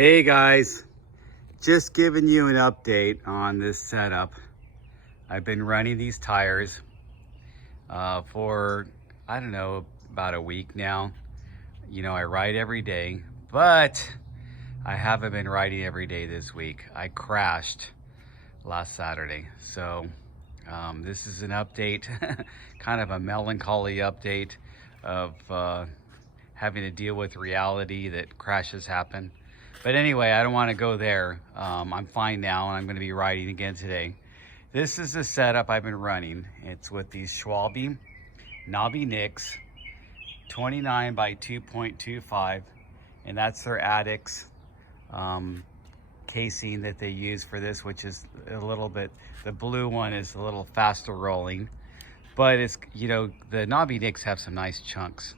Hey guys, just giving you an update on this setup. I've been running these tires for, I don't know, about a week now. You know, I ride every day, but I haven't been riding every day this week. I crashed last Saturday. So this is an update, kind of a melancholy update of having to deal with reality that crashes happen. But anyway, I don't want to go there. I'm fine now, and I'm going to be riding again today. This is the setup I've been running. It's with these Schwalbe Nobby Nics, 29 by 2.25, and that's their Addix casing that they use for this, which is a little bit, the blue one is a little faster rolling, but it's, you know, the Nobby Nics have some nice chunks.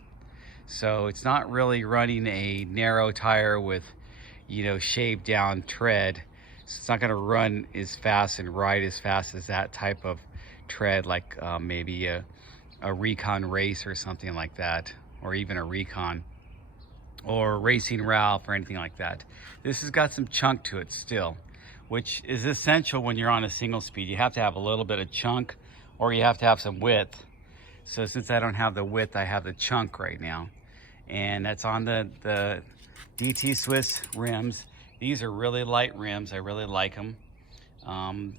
So it's not really running a narrow tire with, you know, shaved down tread. So it's not going to run as fast and ride as fast as that type of tread, like maybe a Recon Race or something like that, or even a Recon or Racing Ralph or anything like that. This has got some chunk to it still, which is essential when you're on a single speed. You have to have a little bit of chunk, or you have to have some width. So since I don't have the width, I have the chunk right now, and that's on the DT Swiss rims. These are really light rims. I really like them.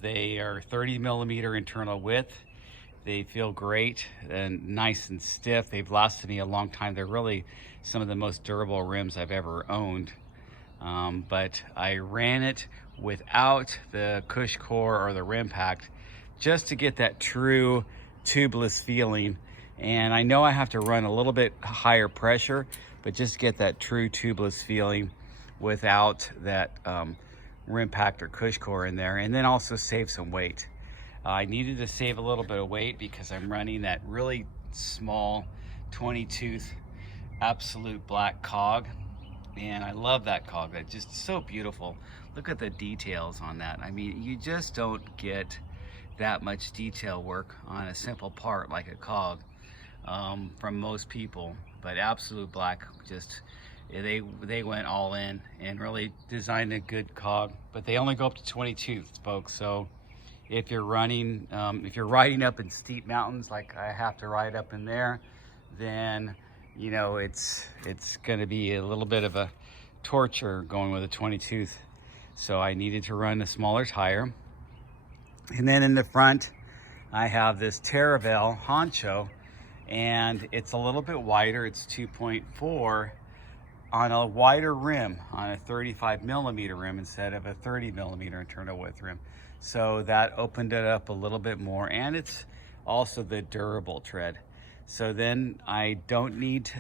They are 30 millimeter internal width. They feel great and nice and stiff. They've lasted me a long time. They're really some of the most durable rims I've ever owned. But I ran it without the cush core or the rim pack just to get that true tubeless feeling. And I know I have to run a little bit higher pressure, but just get that true tubeless feeling without that rim pack or cush core in there, and then also save some weight. I needed to save a little bit of weight because I'm running that really small 20 tooth absolute black cog, and I love that cog. That's just so beautiful. Look at the details on that. I mean, you just don't get that much detail work on a simple part like a cog from most people. But absolute black, just they went all in and really designed a good cog. But they only go up to 22, folks. So if you're running, if you're riding up in steep mountains like I have to ride up in there, then you know it's going to be a little bit of a torture going with a 22. So I needed to run a smaller tire. And then in the front, I have this Teravail Honcho, and it's a little bit wider. It's 2.4 on a wider rim, on a 35 millimeter rim instead of a 30 millimeter internal width rim. So that opened it up a little bit more, and it's also the durable tread. So then I don't need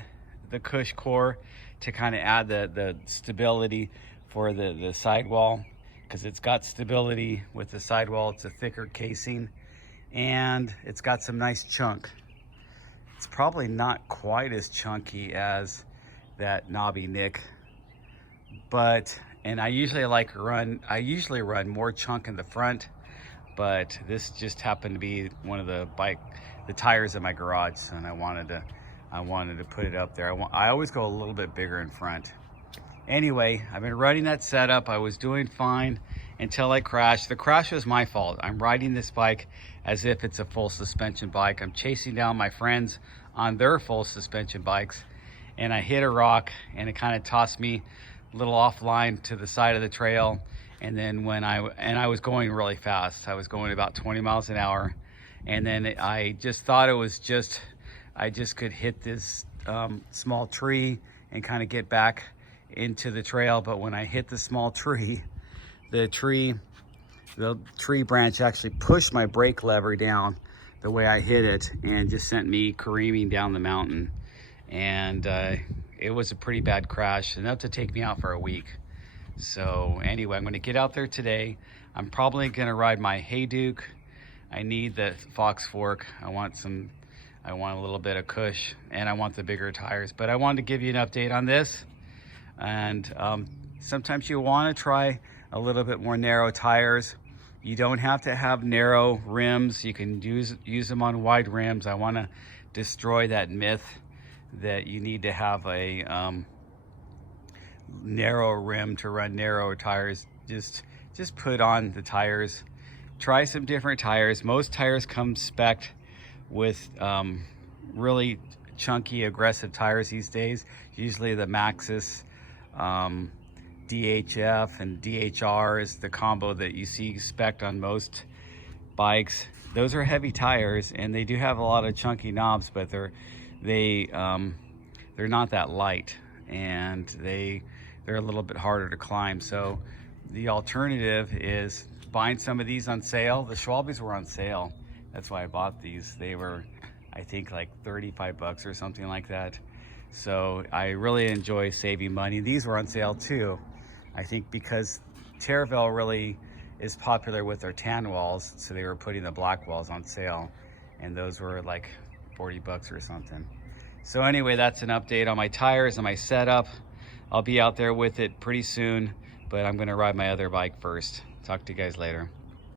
the cush core to kind of add the stability for the sidewall, because it's got stability with the sidewall. It's a thicker casing, and it's got some nice chunk. It's probably not quite as chunky as that Nobby Nic, but, and I usually run more chunk in the front, but this just happened to be one of the tires in my garage, and I wanted to put it up there. I always go a little bit bigger in front. Anyway, I've been running that setup. I was doing fine until I crashed. The crash was my fault. I'm riding this bike as if it's a full suspension bike. I'm chasing down my friends on their full suspension bikes, and I hit a rock, and it kind of tossed me a little offline to the side of the trail. And then I was going really fast. I was going about 20 miles an hour. And then I just thought it was I just could hit this small tree and kind of get back into the trail. But when I hit the small tree, the tree branch actually pushed my brake lever down the way I hit it, and just sent me careening down the mountain. And it was a pretty bad crash, enough to take me out for a week. So anyway, I'm going to get out there today. I'm probably going to ride my Hey Duke. I need the Fox fork. I want a little bit of cush, and I want the bigger tires. But I wanted to give you an update on this. And sometimes you want to try a little bit more narrow tires. You don't have to have narrow rims. You can use them on wide rims. I want to destroy that myth that you need to have a narrow rim to run narrower tires, just put on the tires. Try some different tires. Most tires come spec'd with really chunky, aggressive tires these days. Usually the Maxxis DHF and DHR is the combo that you see spec'd on most bikes. Those are heavy tires, and they do have a lot of chunky knobs, but they're not that light, and they're a little bit harder to climb. So the alternative is buying some of these on sale. The Schwalbes were on sale. That's why I bought these. They were, I think, like 35 bucks or something like that. So I really enjoy saving money. These were on sale too. I think because Teravail really is popular with their tan walls, so they were putting the black walls on sale, and those were like 40 bucks or something. So anyway, that's an update on my tires and my setup. I'll be out there with it pretty soon, but I'm gonna ride my other bike first. Talk to you guys later.